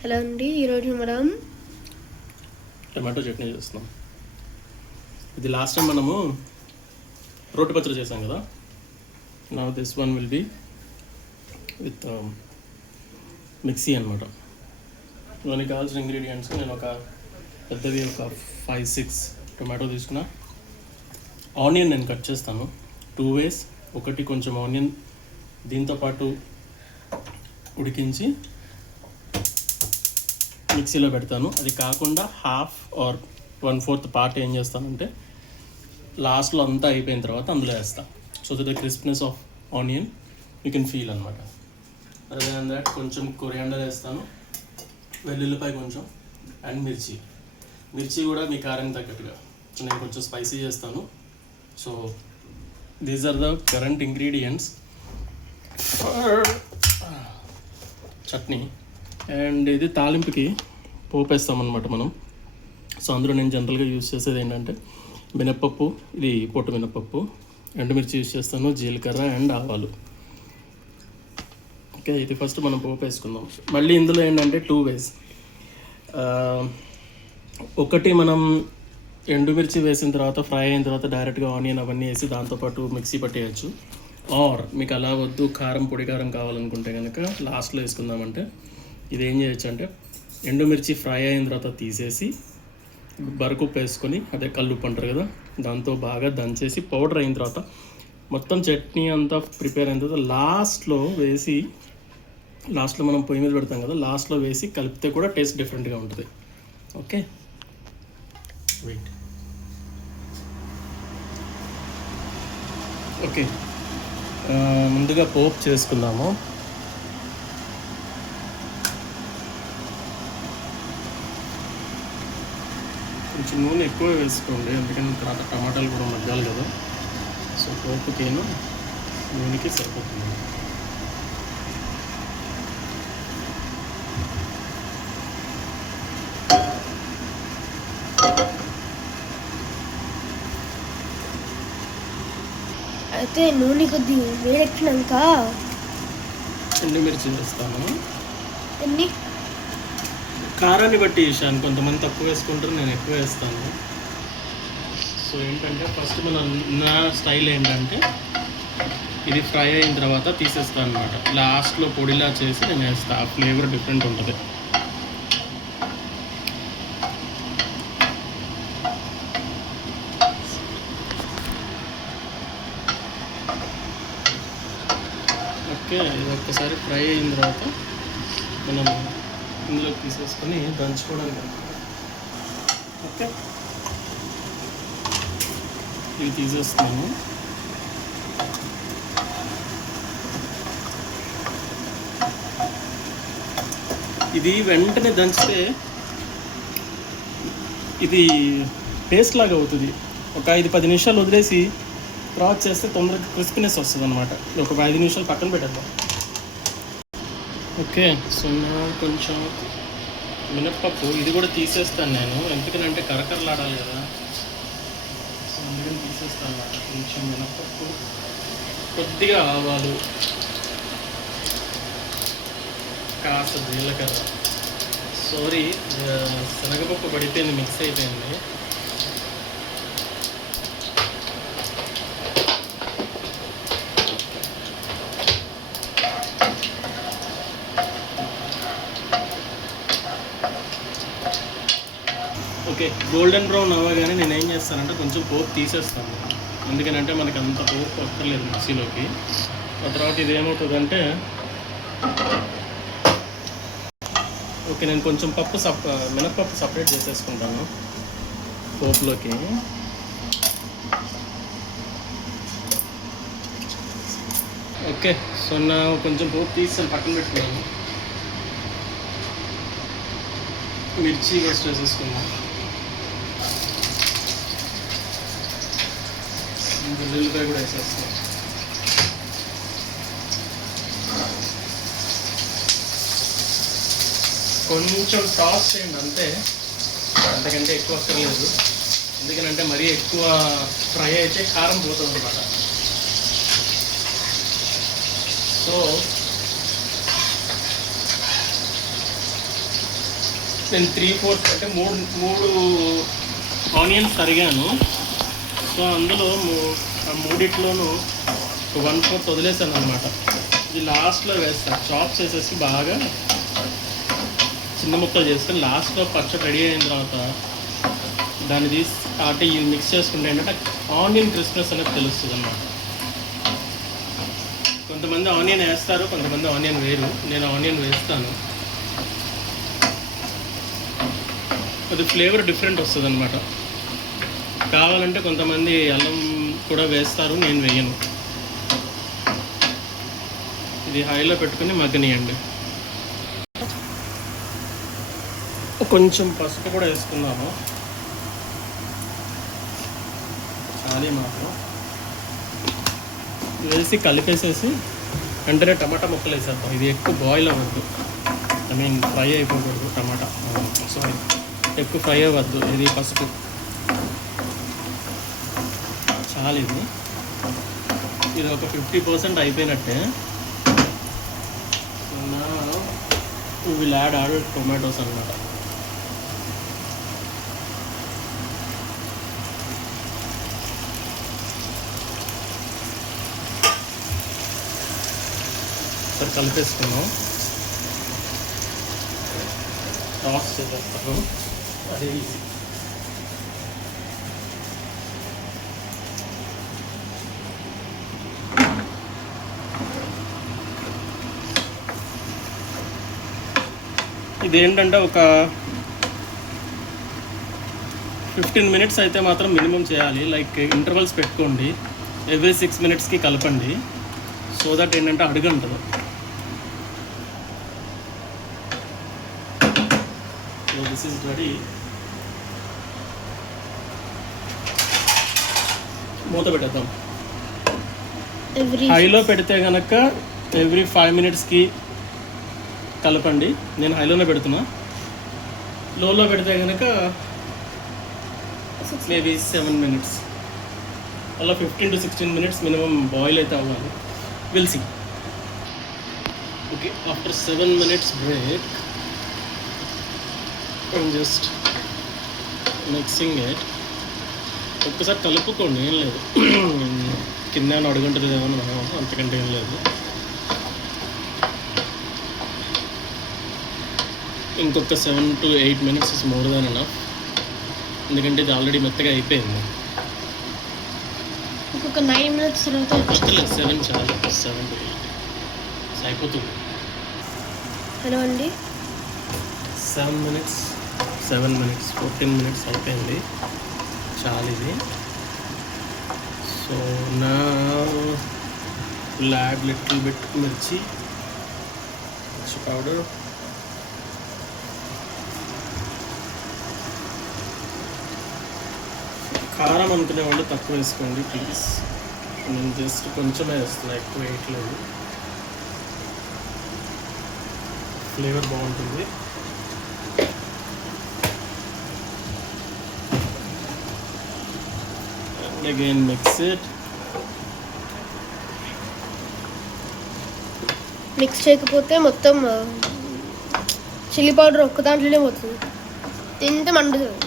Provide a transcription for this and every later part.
Hello అండి, ఈరోజు మనం టమాటో చట్నీ చేస్తున్నాం. ఇది లాస్ట్ టైం మనము రోటి పచ్చడి చేసాం కదా. నా this one will be with mixie అనమాట. దానికి కావాల్సిన ఇంగ్రీడియంట్స్ నేను ఒక పెద్దవి ఒక 5-6 టొమాటో తీసుకున్నా. ఆనియన్ నేను కట్ చేస్తాను 2 ways. ఒకటి కొంచెం ఆనియన్ దీంతోపాటు ఉడికించి మిక్సీలో పెడతాను. అది కాకుండా 1/2 or 1/4 పార్ట్ ఏం చేస్తానంటే లాస్ట్లో అంతా అయిపోయిన తర్వాత అందులో వేస్తాను. So that the crispness of onion you can feel అనమాట. అదే దాట్ కొంచెం కొరియాండర్ వేస్తాను, వెల్లుల్లిపాయ కొంచెం, అండ్ మిర్చి కూడా మీ కారం తగ్గట్టుగా. సో నేను కొంచెం స్పైసీ చేస్తాను. So these are the current ingredients for chutney. And ఇది తాలింపుకి పోపు వేస్తామన్నమాట మనం. సో అందులో నేను జనరల్గా యూజ్ చేసేది ఏంటంటే మినప్పప్పు, ఇది పొట్టు మినప్పప్పు, ఎండుమిర్చి యూజ్ చేస్తాను, జీలకర్ర అండ్ ఆవాలు. ఓకే, ఇది ఫస్ట్ మనం పోపు వేసుకుందాం. మళ్ళీ ఇందులో ఏంటంటే 2 ways. ఒకటి మనం ఎండుమిర్చి వేసిన తర్వాత ఫ్రై అయిన తర్వాత డైరెక్ట్గా ఆనియన్ అవన్నీ వేసి దాంతోపాటు మిక్సీ పట్టేయచ్చు. ఆర్ మీకు అలా వద్దు, పొడి కారం కావాలనుకుంటే కనుక లాస్ట్లో వేసుకుందామంటే ఇది ఏం చేయొచ్చు అంటే ఎండుమిర్చి ఫ్రై అయిన తర్వాత తీసేసి బరకుప్పు వేసుకొని, అదే కల్లుప్పు అంటారు కదా, దాంతో బాగా దంచేసి పౌడర్ అయిన తర్వాత మొత్తం చట్నీ అంతా ప్రిపేర్ అయిన తర్వాత లాస్ట్లో మనం పొయ్యి మీద పెడతాం కదా, లాస్ట్లో వేసి కలిపితే కూడా టేస్ట్ డిఫరెంట్గా ఉంటుంది. Okay, wait. ఓకే, ముందుగా పోపు చేసుకుందాము. కొంచెం నూనె ఎక్కువ వేసుకోండి, ఎందుకంటే తర్వాత టమాటాలు కూడా మగ్గాలి కదా. సో పోపుకేను నూనెకి సరిపోతుంది. అయితే నూనె కొద్ది వేడెక్కినాక ఎండుమిర్చి వేస్తాను. ఎన్ని కారాన్ని బట్టి వేసాను, కొంతమంది తక్కువ వేసుకుంటారు, నేను ఎక్కువ వేస్తాను. సో ఏంటంటే ఫస్ట్ నా స్టైల్ ఏంటంటే ఇది ఫ్రై అయిన తర్వాత తీసేస్తాను అనమాట. లాస్ట్లో పొడిలా చేసి నేను వేస్తాను. ఆ ఫ్లేవర్ డిఫరెంట్ ఉంటుంది. ఓకే, ఇది ఒక్కసారి ఫ్రై అయిన తర్వాత మనం ఇందులో తీసేసుకొని దంచుకోవడానికి. ఓకే, ఇవి తీసేస్తున్నాము. ఇది వెంటనే దంచితే ఇది పేస్ట్ లాగా అవుతుంది. ఒక 5-10 నిమిషాలు వదిలేసి తర్వాత చేస్తే తొందరగా క్రిస్పీనెస్ వస్తుంది అనమాట. ఒక 5 నిమిషాలు పక్కన పెట్టేద్దాం. ఓకే, సో కొంచెం మినప్పప్పు ఇది కూడా తీసేస్తాను నేను, ఎందుకంటే కరకరలాడాలి కదా. సో అందుకని తీసేస్తాను అన్నమాట. కొంచెం మినప్పప్పు, కొద్దిగా ఆవాలు, కాస్త జీలకర్ర. సారీ, శనగపప్పు పడిపోయింది, మిక్స్ అయిపోయింది. ఓకే, గోల్డెన్ బ్రౌన్ అవ్వగానే నేను ఏం చేస్తానంటే కొంచెం పోపు తీసేస్తాను. ఎందుకనంటే మనకి అంత పోపు వక్కర్లేదు మిక్సీలోకి. ఆ తర్వాత ఇది ఏమవుతుందంటే, ఓకే నేను కొంచెం మినప్పప్పు సపరేట్ చేసేసుకుంటాను పోపులోకి. ఓకే, సో నా కొంచెం పోపు తీసి పక్కన పెట్టుకున్నాను. మిర్చి వేస్ట్ వేసేసుకున్నాను, వెల్లుల్లిపాయ కూడా వేసేస్తాను. కొంచెం టాస్ చేయండి అంతే, అంతకంటే ఎక్కువ అక్కర్లేదు. ఎందుకంటే మరీ ఎక్కువ ఫ్రై అయితే కారం పోతుంది అన్నమాట. సో నేను 3/4 అంటే మూడు ఆనియన్స్ తరిగాను. సో అందులో ఆ మూడిట్లోనూ 1/4 వదిలేసాను అనమాట. ఇది లాస్ట్లో వేస్తాను. చాప్ చేసేసి బాగా చిన్న ముక్కలు చేసుకొని లాస్ట్లో పచ్చడి రెడీ అయిన తర్వాత దాన్ని తీసి అంటే ఇవి మిక్స్ చేసుకుంటే ఏంటంటే ఆనియన్ క్రిస్ప్నెస్ అనేది తెలుస్తుంది అన్నమాట. కొంతమంది ఆనియన్ వేస్తారు, కొంతమంది ఆనియన్ వేరు. నేను ఆనియన్ వేస్తాను. అది ఫ్లేవర్ డిఫరెంట్ వస్తుంది అనమాట. కావాలంటే కొంతమంది అల్లం కూడా వేస్తారు, నేను వేయను. ఇది హైలో పెట్టుకుని మగ్గనియండి. కొంచెం పసుపు కూడా వేసుకున్నాను, చాలీ మాత్రం. వేసి కలిపేసేసి వెంటనే టమాటా ముక్కలు వేసేద్దాం. ఇది ఎక్కువ బాయిల్ అవ్వద్దు, ఐ మీన్ ఫ్రై అయిపోకూడదు. టమాటా సారీ, ఎక్కువ ఫ్రై అవ్వద్దు. ఇది పసుపు చాలు. ఇది ఒక 50% అయిపోయినట్టే. విల్ యాడ్ టొమాటోస్ అన్నమాట. సరే కలిపేసుకున్నాం. టాస్ చేసేస్తాను, అదే ఈజీ. ఇదేంటంటే ఒక 15 minutes అయితే మాత్రం మినిమం చేయాలి. లైక్ ఇంటర్వల్స్ పెట్టుకోండి, ఎవ్రీ 6 minutesకి కలపండి. సో దట్ ఏంటంటే అడుగంటదు. So this is ready. మూత పెట్టేద్దాం. హైలో పెడితే కనుక ఎవ్రీ 5 minutesకి కలపండి. నేను హైలోనే పెడుతున్నా. లోలో పెడితే కనుక మేబీ 7 minutes, అలా 15 to 16 minutes మినిమం బాయిల్ అయితే అవ్వాలి. Will see. Okay, after 7 minutes break I'm just mixing it. ఒక్కసారి కలుపుకోండి, ఏం లేదు. కింద అడుగుంటుంది ఏమన్నా, అంతకంటే ఏం లేదు. ఇంకొక 7 to 8 minutes is more than enough. ఎందుకంటే ఇది ఆల్రెడీ మెత్తగా అయిపోయింది. ఇంకొక 9 minutes తర్వాత 7 చాలు, 7 to 8 అయిపోతుంది. హలో అండి, 7 minutes 14 minutes అయిపోయింది. చాలు ఇది. సో నా యాడ్ లిటిల్ బిట్ మిర్చి పౌడర్, కారం అనుకునే వాళ్ళు తక్కువ వేసుకోండి ప్లీజ్. నేను జస్ట్ కొంచెమే వేస్తున్నా, ఎక్కువ వేయట్లేదు. ఫ్లేవర్ బాగుంటుంది. And again mix it. Mix చేయకపోతే మొత్తం చిల్లీ పౌడర్ ఒక్క దాంట్లోనే పోతుంది, తింటే మండుతుంది.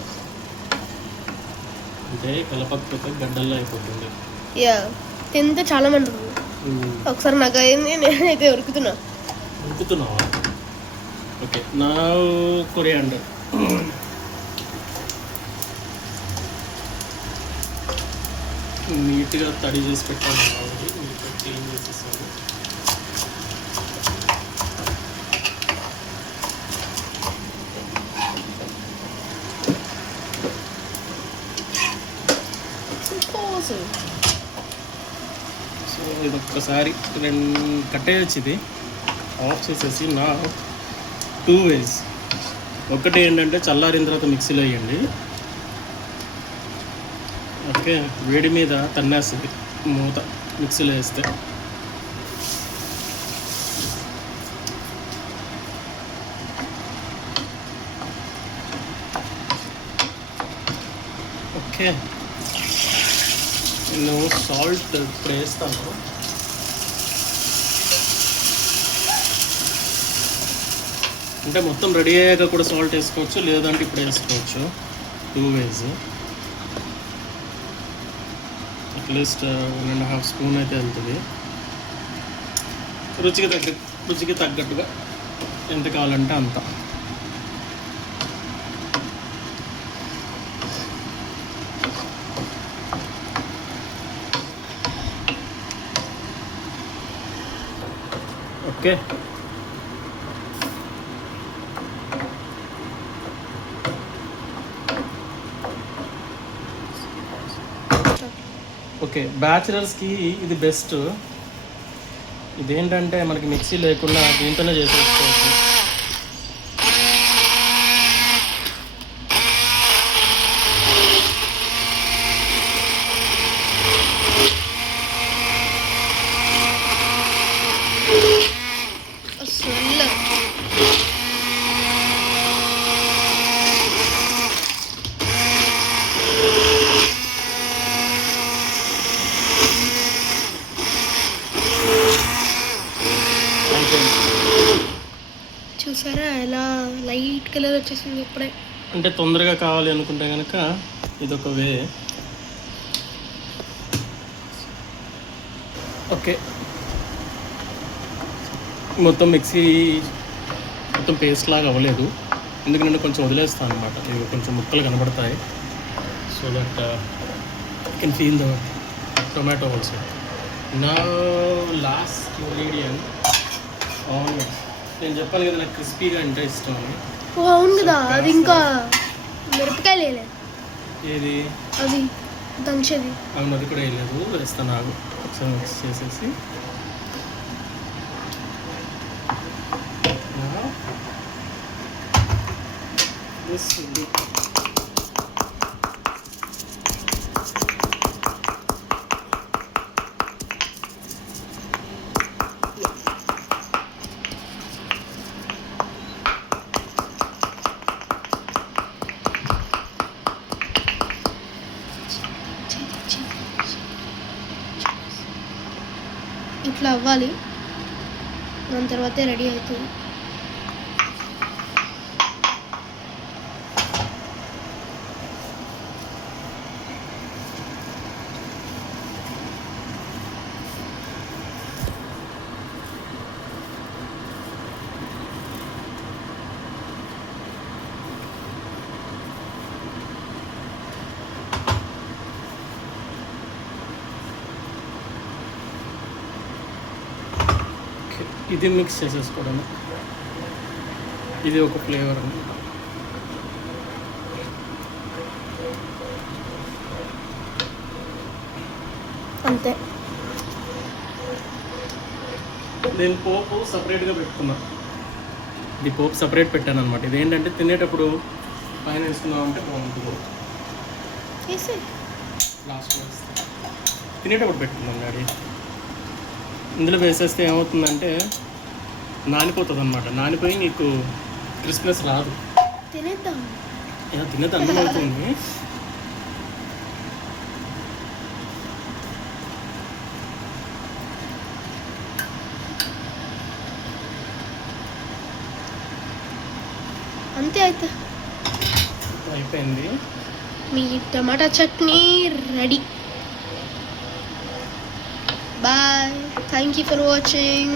అంటే కలపకపోతే గడ్డల్లో అయిపోతుంది. యా, తింటే చాలా మండుతుంది. ఒకసారి నాకు అయింది, నేనైతే ఉరుకుతున్నావా? ఓకే, నా కొరియాండర్. నీట్గా తడి చేసి పెట్టాను, నీట్గా క్లీన్ చేసేసాను. సో ఇది ఒక్కసారి కట్టేయచ్చు. ఇది ఆఫ్ చేసేసి నా 2 ways. ఒకటి ఏంటంటే చల్లారిన తర్వాత మిక్సీలో వేయండి. ఓకే, వేడి మీద తన్నేస్తుంది మూత మిక్సీలో వేస్తే. ఓకే, నేను సాల్ట్ ఇప్పుడు వేస్తాను. అంటే మొత్తం రెడీ అయ్యాక కూడా సాల్ట్ వేసుకోవచ్చు, లేదంటే ఇప్పుడు వేసుకోవచ్చు. 2 ways. అట్లీస్ట్ 1.5 స్పూన్ అయితే వెళ్తుంది. రుచికి తగ్గట్టుగా ఎంత కావాలంటే అంత. Okay, okay. బ్యాచిలర్స్కి ఇది బెస్ట్. ఇదేంటంటే మనకి మిక్సీ లేకుండా దీంతోనే చేసేసుకోవచ్చు. చూసారా ఎలా లైట్ కలర్ వచ్చేసింది ఇప్పుడే. అంటే తొందరగా కావాలి అనుకుంటే కనుక ఇదొక వే. ఓకే, మొత్తం మిక్సీ మొత్తం పేస్ట్ లాగా అవ్వలేదు, ఎందుకంటే కొంచెం వదిలేస్తాను అనమాట. ఇవి కొంచెం ముక్కలు కనబడతాయి. So that you can feel the tomato also. నా లాస్ట్ ఇంగ్రీడియంట్ ఆనియన్స్. నేను చెప్పాను కదా నాకు క్రిస్పీగా అంటే ఇష్టం అని. ఓ అవును కదా, అది ఇంకా మిరపకాయలు వేయలేదు. ఏది అది దంచేది. అవును, అది కూడా వేయలేదు. వేస్తాను, నాకు ఒకసారి మిక్స్ చేసేసి. ఇట్లా అవ్వాలి, దాని తర్వాతే రెడీ అవుతుంది. ఇది మిక్స్ చేసేసుకోవడం, ఇది ఒక ఫ్లేవర్ అని. అంతే. నేను పోపు సపరేట్గా పెట్టుకున్నా. ఇది పోపు సపరేట్ పెట్టాను అనమాట. ఇదేంటంటే తినేటప్పుడు పైన వేసుకున్నాం అంటే బాగుంటుంది. లాస్ట్లో వేస్తే తినేటప్పుడు పెట్టుకున్నాం డాడీ. ఇందులో వేసేస్తే ఏమవుతుందంటే నానిపోతుంది అనమాట. నానిపోయి నీకు క్రిస్ప్నెస్ రాదు. తినేద్దాం, తినేది అందమవుతుంది. అంతే. అయితే అయిపోయింది, మీ టమాటా chutney ready. Bye. Thank you for watching.